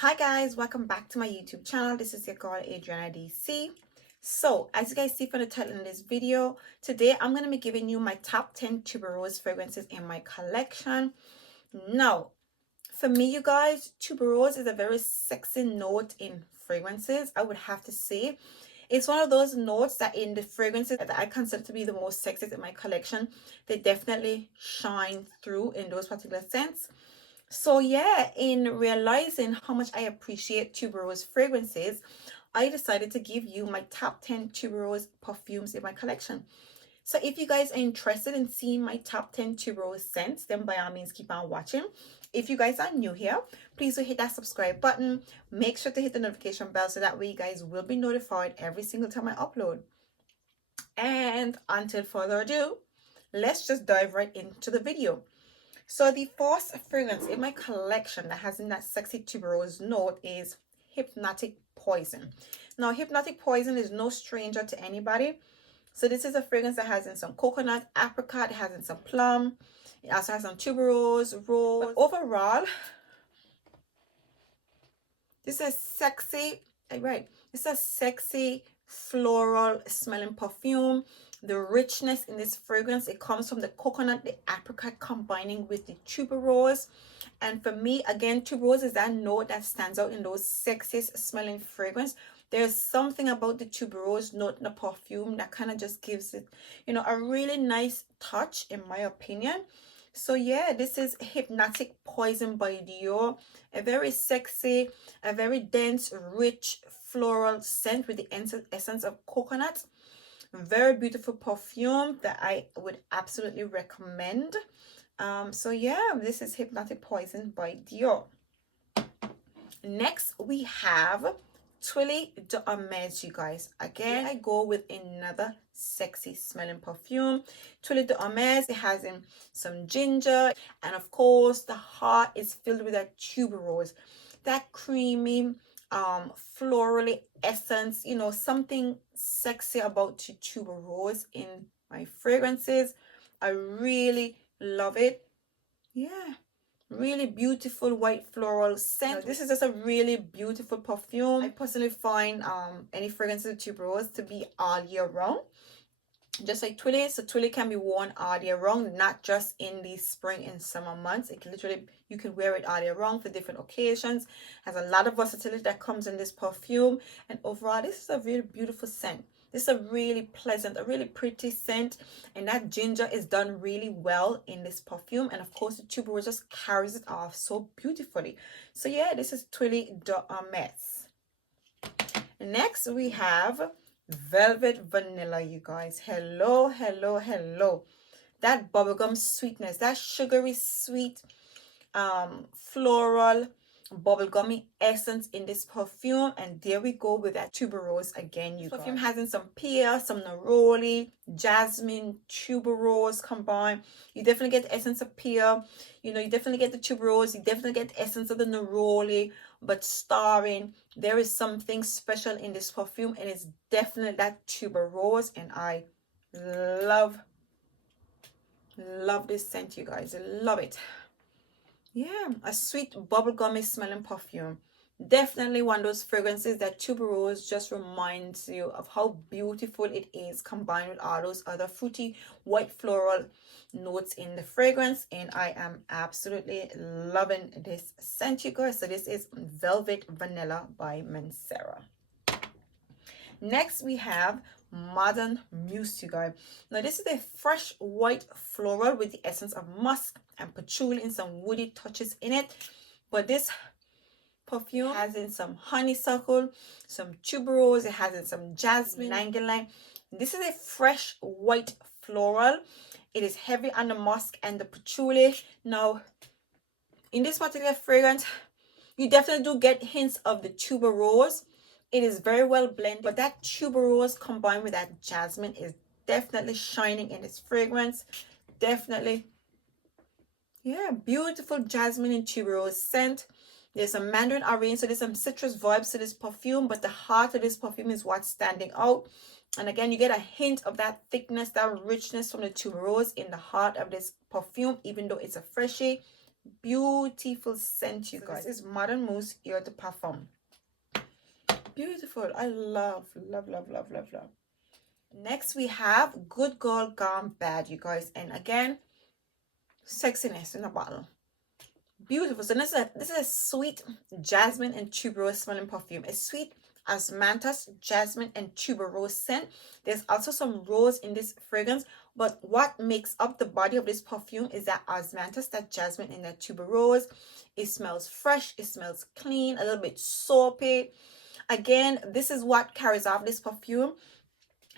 Hi guys, welcome back to my YouTube channel. This is your girl Adriana DC. So as you guys see from the title in this video, today I'm going to be giving you my top 10 tuberose fragrances in my collection. Now for me, you guys, tuberose is a very sexy note in fragrances. I would have to say it's one of those notes that in the fragrances that I consider to be the most sexiest in my collection, they definitely shine through in those particular scents. So yeah, in realizing how much I appreciate tuberose fragrances, I decided to give you my top 10 tuberose perfumes in my collection. So if you guys are interested in seeing my top 10 tuberose scents, then by all means keep on watching. If you guys are new here, please do hit that subscribe button. Make sure to hit the notification bell so that way you guys will be notified every single time I upload. And until further ado, let's just dive right into the video. So the first fragrance in my collection that has in that sexy tuberose note is Hypnotic Poison. Now, Hypnotic Poison is no stranger to anybody. So this is a fragrance that has in some coconut, apricot, it has in some plum. It also has some tuberose, rose. But overall, this is sexy, right? It's a sexy floral smelling perfume. The richness in this fragrance, it comes from the coconut, the apricot combining with the tuberose. And for me, again, tuberose is that note that stands out in those sexiest smelling fragrance. There's something about the tuberose note in the perfume that kind of just gives it, you know, a really nice touch, in my opinion. So yeah, this is Hypnotic Poison by Dior. A very sexy, a very dense, rich floral scent with the essence of coconut. Very beautiful perfume that I would absolutely recommend. So yeah, this is Hypnotic Poison by Dior. Next we have Twilly de Hermes, you guys. Again, I go with another sexy smelling perfume. Twilly de Hermes, it has in some ginger, and of course the heart is filled with that tuberose, that creamy florally essence, you know, something sexy about tuberose in my fragrances. I really love it. Yeah, really beautiful white floral scent. Now, this is just a really beautiful perfume. I personally find any fragrance of tuberose to be all year round, just like Twilly. So Twilly can be worn all year round, not just in the spring and summer months. It can literally, you can wear it all year round for different occasions. Has a lot of versatility that comes in this perfume, and overall this is a really beautiful scent. This is a really pleasant, a really pretty scent, and that ginger is done really well in this perfume, and of course the tuberose just carries it off so beautifully. So yeah, this is Twilly de Hermes. Next we have Velvet Vanilla, you guys. Hello, hello, hello. That bubblegum sweetness, that sugary sweet floral bubblegummy essence in this perfume, and there we go with that tuberose again. You perfume has in some pear, some neroli, jasmine, tuberose combined. You definitely get the essence of pear, you know, you definitely get the tuberose, you definitely get the essence of the neroli, but starring, there is something special in this perfume, and it's definitely that tuberose, and I love this scent, you guys. I love it. Yeah, a sweet bubblegummy smelling perfume. Definitely one of those fragrances that tuberose just reminds you of how beautiful it is, combined with all those other fruity white floral notes in the fragrance, and I am absolutely loving this scent, you guys. So this is Velvet Vanilla by Mancera. Next we have Modern Muse, you guys. Now this is a fresh white floral with the essence of musk and patchouli and some woody touches in it, but this perfume has in some honeysuckle, some tuberose, it has in some jasmine, ylang-ylang. This is a fresh white floral. It is heavy on the musk and the patchouli. Now in this particular fragrance, you definitely do get hints of the tuberose. It is very well blended, but that tuberose combined with that jasmine is definitely shining in this fragrance. Definitely, yeah, beautiful jasmine and tuberose scent. There's some mandarin orange, so there's some citrus vibes to this perfume, but the heart of this perfume is what's standing out. And again, you get a hint of that thickness, that richness from the tuberose in the heart of this perfume, even though it's a freshie. Beautiful scent, you guys. This is Modern Mousse Eau de Parfum. Beautiful. I love, love, love, love, love, love. Next, we have Good Girl Gone Bad, you guys. And again, sexiness in a bottle. Beautiful. So this is a sweet jasmine and tuberose smelling perfume. A sweet osmanthus, jasmine, and tuberose scent. There's also some rose in this fragrance, but what makes up the body of this perfume is that osmanthus, that jasmine, and that tuberose. It smells fresh, it smells clean, a little bit soapy. Again, this is what carries off this perfume.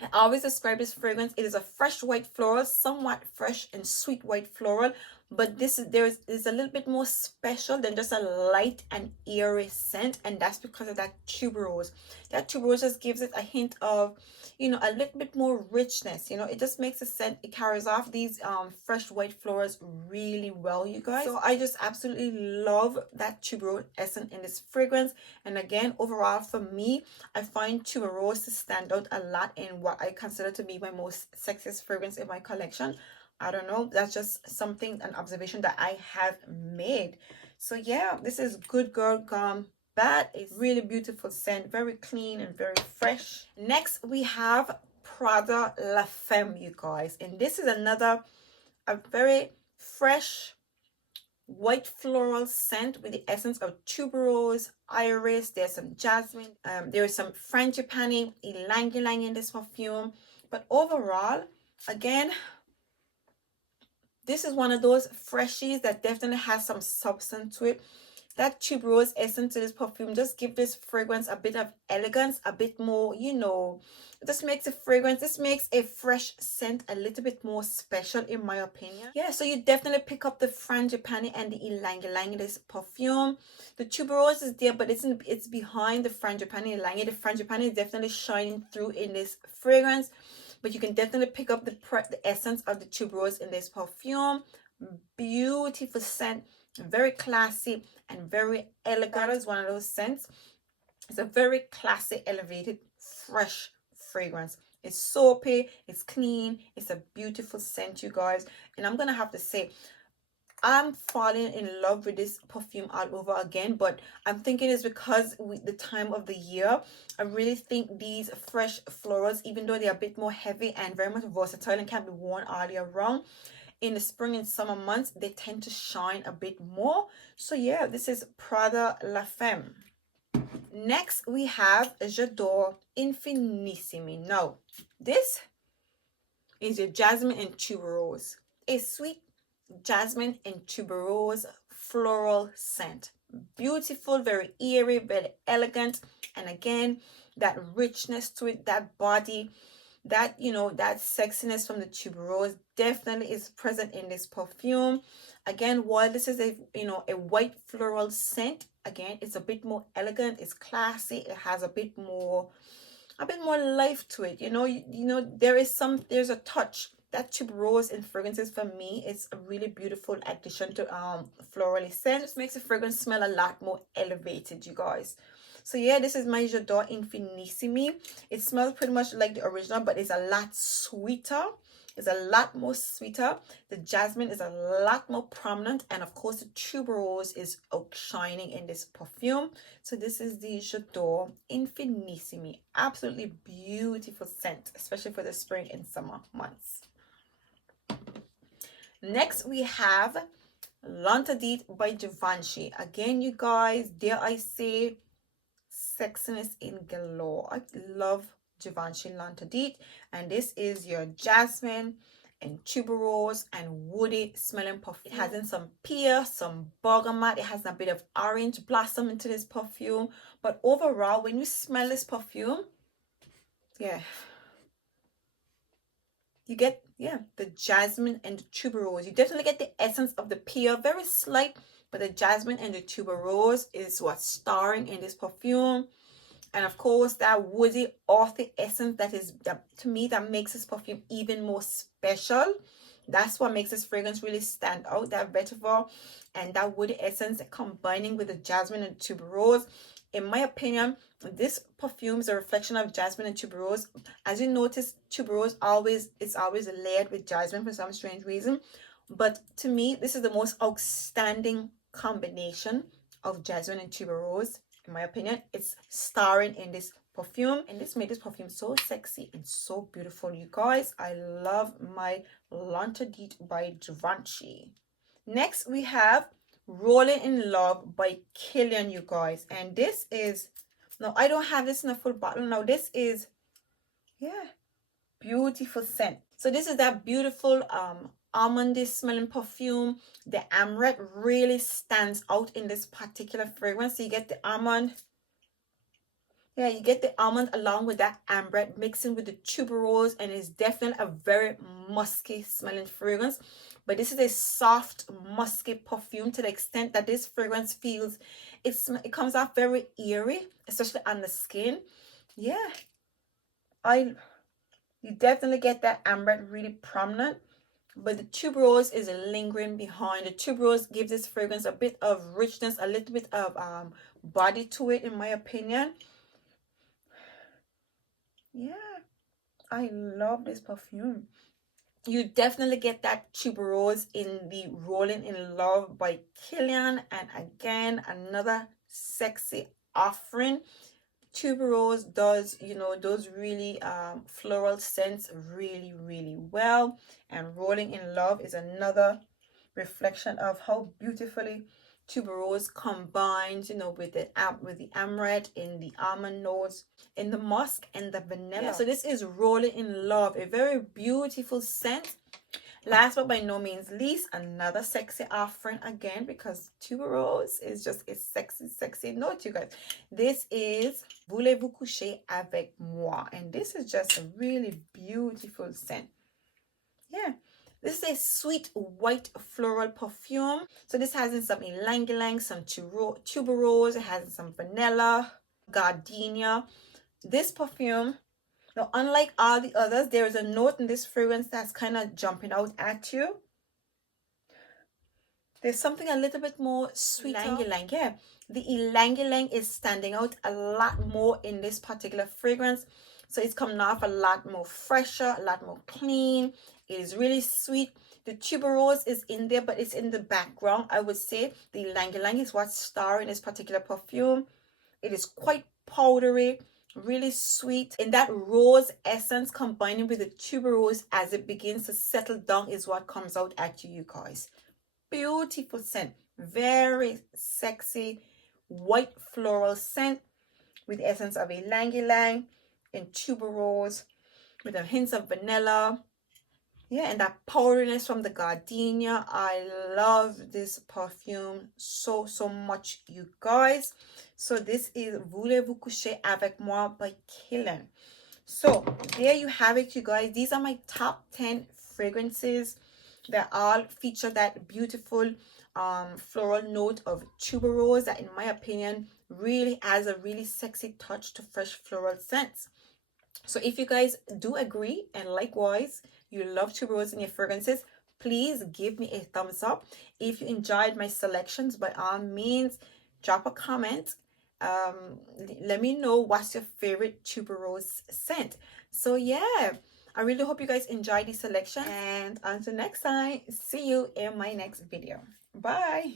I always describe this fragrance. It is a fresh white floral, somewhat fresh and sweet white floral, but this is there's a little bit more special than just a light and airy scent, and that's because of that tuberose. That tuberose just gives it a hint of, you know, a little bit more richness. You know, it just makes a scent. It carries off these fresh white florals really well, you guys. So I just absolutely love that tuberose essence in this fragrance. And again, overall for me, I find tuberose to stand out a lot in what I consider to be my most sexiest fragrance in my collection. I don't know, that's just something, an observation that I have made. So yeah, this is Good Girl Gone Bad. It's really beautiful scent, very clean and very fresh. Next we have Prada La Femme, you guys, and this is a very fresh white floral scent with the essence of tuberose, iris. There's some jasmine, there is some frangipani, ylang ylang in this perfume. But overall, again, this is one of those freshies that definitely has some substance to it. That tuberose essence to this perfume just give this fragrance a bit of elegance, a bit more, you know, it just makes a fragrance, this makes a fresh scent a little bit more special in my opinion. Yeah, so you definitely pick up the frangipani and the ylang ylang in this perfume. The tuberose is there, but it's behind the frangipani ylang. The frangipani is definitely shining through in this fragrance, but you can definitely pick up the essence of the tuberose in this perfume. Beautiful scent, very classy and very elegant. It's one of those scents. It's a very classy, elevated, fresh fragrance. It's soapy, it's clean, it's a beautiful scent, you guys. And I'm gonna have to say, I'm falling in love with this perfume all over again, but I'm thinking it's because with the time of the year, I really think these fresh florals, even though they're a bit more heavy and very much versatile and can be worn all year round, in the spring and summer months, they tend to shine a bit more. So yeah, this is Prada La Femme. Next, we have J'adore Infinissime. Now, this is your jasmine and tuberose. A sweet jasmine and tuberose floral scent. Beautiful, very airy, very elegant. And again, that richness to it, that body, that, you know, that sexiness from the tuberose definitely is present in this perfume. Again, while this is a, you know, a white floral scent, again, it's a bit more elegant, it's classy, it has a bit more life to it. You know, there's a touch. That tuberose in fragrances, for me, it's a really beautiful addition to florally scent. It just makes the fragrance smell a lot more elevated, you guys. So yeah, this is my J'adore Infinissime. It smells pretty much like the original, but it's a lot sweeter. It's a lot more sweeter. The jasmine is a lot more prominent, and of course the tuberose is outshining in this perfume. So this is the J'adore Infinissime. Absolutely beautiful scent, especially for the spring and summer months. Next we have L'Interdit by Givenchy. Again, you guys, dare I say, sexiness in galore. I love Givenchy L'Interdit, and this is your jasmine and tuberose and woody smelling perfume. It has in some pear, some bergamot, it has a bit of orange blossom into this perfume, but overall when you smell this perfume, yeah, you get, yeah, the jasmine and the tuberose. You definitely get the essence of the pear, very slight, but the jasmine and the tuberose is what's starring in this perfume. And of course, that woody, earthy essence that to me, that makes this perfume even more special. That's what makes this fragrance really stand out. That vetiver and that woody essence combining with the jasmine and tuberose. In my opinion, this perfume is a reflection of jasmine and tuberose. As you notice, tuberose is always layered with jasmine for some strange reason. but to me, this is the most outstanding combination of jasmine and tuberose. In my opinion, it's starring in this perfume, and this made this perfume so sexy and so beautiful, you guys. I love my L'Interdit by Givenchy. Next, we have Rolling in Love by Kilian, you guys. And this is, no, I don't have this in a full bottle. Now, this is, yeah, beautiful scent. So this is that beautiful almondy smelling perfume. The amret really stands out in this particular fragrance. So you get the almond. Yeah, you get the almond along with that amber mixing with the tuberose, and it's definitely a very musky smelling fragrance. But this is a soft musky perfume to the extent that this fragrance feels, it comes off very airy, especially on the skin. Yeah, you definitely get that amber really prominent, but the tuberose is lingering behind. The tuberose gives this fragrance a bit of richness, a little bit of body to it, in my opinion. Yeah, I love this perfume. You definitely get that tuberose in the Rolling in Love by Kilian. And again, another sexy offering. Tuberose does, you know, those really floral scents really, really well. And Rolling in Love is another reflection of how beautifully tuberose combines, you know, with the amret in the almond notes, in the musk and the vanilla. Yeah, so this is Rolling in Love, a very beautiful scent. Last but by no means least, another sexy offering again, because tuberose is just a sexy note, you guys. This is Voulez couchez avec moi, and this is just a really beautiful scent. Yeah, this is a sweet white floral perfume. So this has in some ylang ylang, some tuberose, it has some vanilla, gardenia. This perfume, now unlike all the others, there is a note in this fragrance that's kind of jumping out at you. There's something a little bit more sweet. Ylang ylang, yeah. The ylang ylang is standing out a lot more in this particular fragrance. So it's coming off a lot more fresher, a lot more clean. It is really sweet. The tuberose is in there, but it's in the background. I would say the ylang ylang is what's starring this particular perfume. It is quite powdery, really sweet, and that rose essence combining with the tuberose as it begins to settle down is what comes out at you, you guys. Beautiful scent, very sexy white floral scent with the essence of ylang ylang and tuberose with a hint of vanilla. Yeah, and that powderiness from the gardenia. I love this perfume so much, you guys. So this is Voulez couchez avec moi by Kilian. So there you have it, you guys. These are my top 10 fragrances that all feature that beautiful floral note of tuberose that, in my opinion, really adds a really sexy touch to fresh floral scents. So if you guys do agree, and likewise you love tuberose in your fragrances, please give me a thumbs up. If you enjoyed my selections, by all means drop a comment. Let me know what's your favorite tuberose scent. So yeah, I really hope you guys enjoyed this selection, and until next time, see you in my next video. Bye.